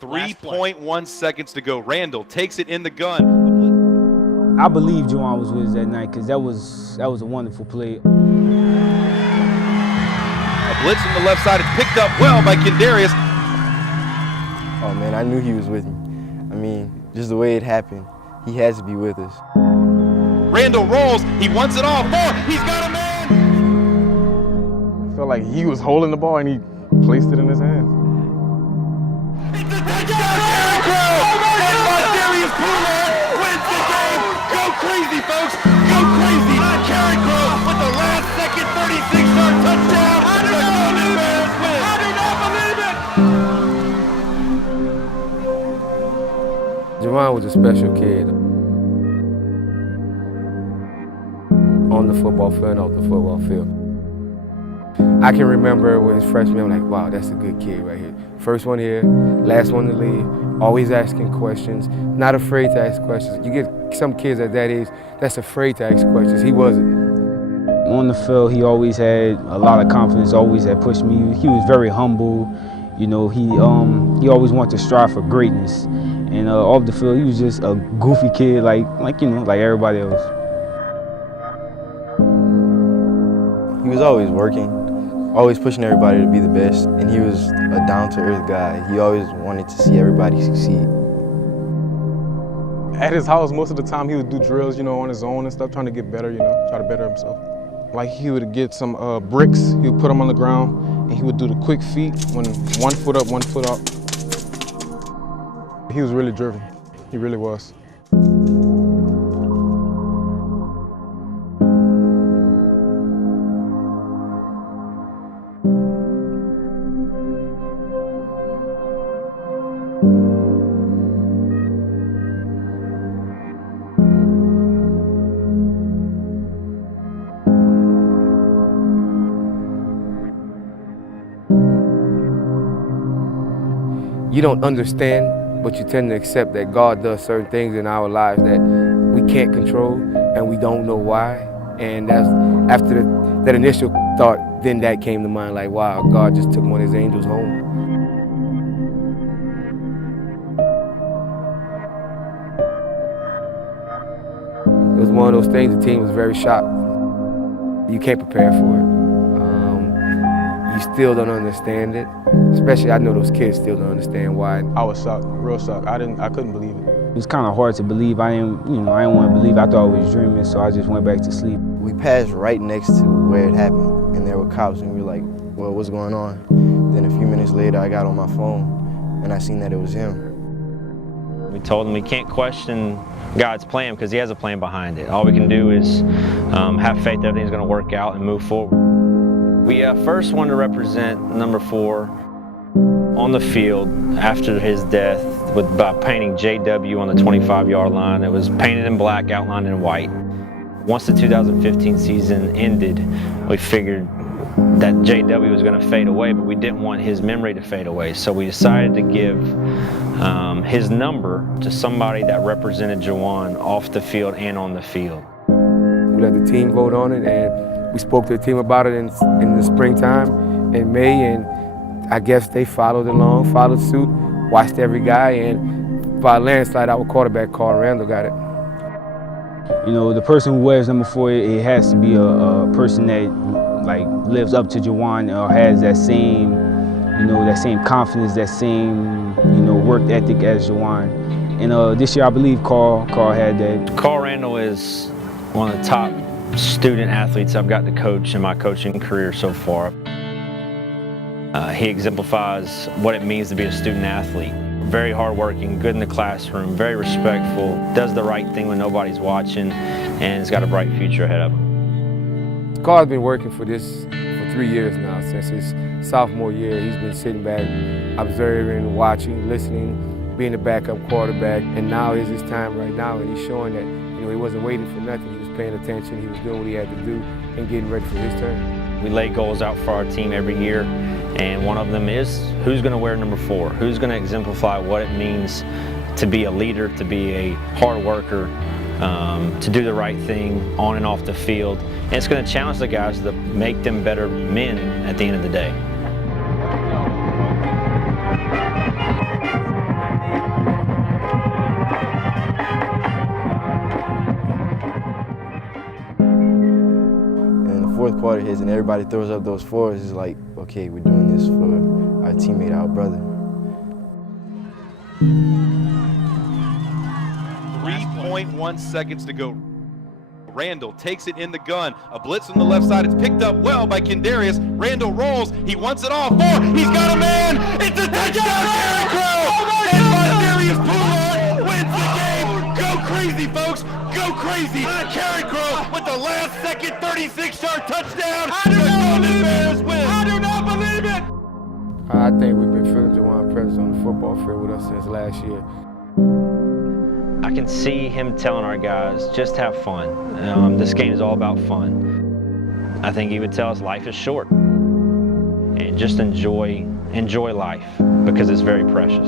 3.1 seconds to go. Randall takes it in the gun. I believe Juwuan was with us that night because that was a wonderful play. A blitz from the left side is picked up well by Kendarius. Oh man, I knew he was with me. I mean, just the way it happened, he has to be with us. Randall rolls, he wants it all. He's got a man! I felt like he was holding the ball and he placed it in his hands. It's a touchdown, Jericho! And Mondarius Juwuan wins the game! Go crazy, folks! Go crazy! Jericho with the last second 36-yard touchdown! I do not believe it! I do not believe it! Juwuan was a special kid. On the football field and off the football field. I can remember when his freshman, I'm like, wow, that's a good kid right here. First one here, last one to leave, always asking questions, not afraid to ask questions. You get some kids at that age that's afraid to ask questions. He wasn't. On the field, he always had a lot of confidence, always had pushed me. He was very humble. You know, he always wanted to strive for greatness. And off the field, he was just a goofy kid like everybody else. He was always working, always pushing everybody to be the best, and he was a down-to-earth guy. He always wanted to see everybody succeed. At his house, most of the time he would do drills, you know, on his own and stuff, trying to get better, you know, try to better himself. Like he would get some bricks, he would put them on the ground, and he would do the quick feet, when 1 foot up, 1 foot out. He was really driven, he really was. You don't understand, but you tend to accept that God does certain things in our lives that we can't control and we don't know why. And that's after that initial thought, then that came to mind, like, wow, God just took one of his angels home. It was one of those things, the team was very shocked. You can't prepare for it. You still don't understand it. Especially, I know those kids still don't understand why. I was shocked, real shocked. I couldn't believe it. It was kind of hard to believe. I didn't want to believe. I thought I was dreaming, so I just went back to sleep. We passed right next to where it happened, and there were cops, and we were like, well, what's going on? Then a few minutes later, I got on my phone, and I seen that it was him. We told him we can't question God's plan because he has a plan behind it. All we can do is have faith that everything's going to work out and move forward. We first wanted to represent number 4 on the field after his death by painting JW on the 25-yard line. It was painted in black, outlined in white. Once the 2015 season ended, we figured that JW was going to fade away, but we didn't want his memory to fade away. So we decided to give his number to somebody that represented Juwuan off the field and on the field. We let the team vote on it, and we spoke to the team about it in the springtime, in May, and I guess they followed along, followed suit, watched every guy, and by a landslide, our quarterback, Carl Randall, got it. You know, the person who wears number 4, it has to be a person that lives up to Juwuan or has that same, that same confidence, that same, work ethic as Juwuan. And this year, I believe Carl had that. Carl Randall is one of the top student athletes I've got to coach in my coaching career so far. He exemplifies what it means to be a student athlete. Very hardworking, good in the classroom, very respectful, does the right thing when nobody's watching, and has got a bright future ahead of him. Carl's been working for this for 3 years now. Since his sophomore year, he's been sitting back, observing, watching, listening, being a backup quarterback, and now is his time right now, and he's showing that he wasn't waiting for nothing. He was paying attention, he was doing what he had to do, and getting ready for his turn. We lay goals out for our team every year, and one of them is who's going to wear number 4? Who's going to exemplify what it means to be a leader, to be a hard worker, to do the right thing on and off the field. And it's going to challenge the guys to make them better men at the end of the day. quarter hits and everybody throws up those fours, it's like, okay, we're doing this for our teammate, our brother. 3.1 seconds to go. Randall takes it in the gun. A blitz on the left side. It's picked up well by Kendarius. Randall rolls. He wants it all. 4. He's got a man. It's a touchdown, Jericho! And Mysterious Poulard wins the game. Go crazy, folks. Go crazy. Karen Crow with the last second 36-yard touchdown. The Golden Bears win. I do not believe it. I think we've been feeling Juwuan's presence on the football field with us since last year. I can see him telling our guys, just have fun. This game is all about fun. I think he would tell us life is short and just enjoy life because it's very precious.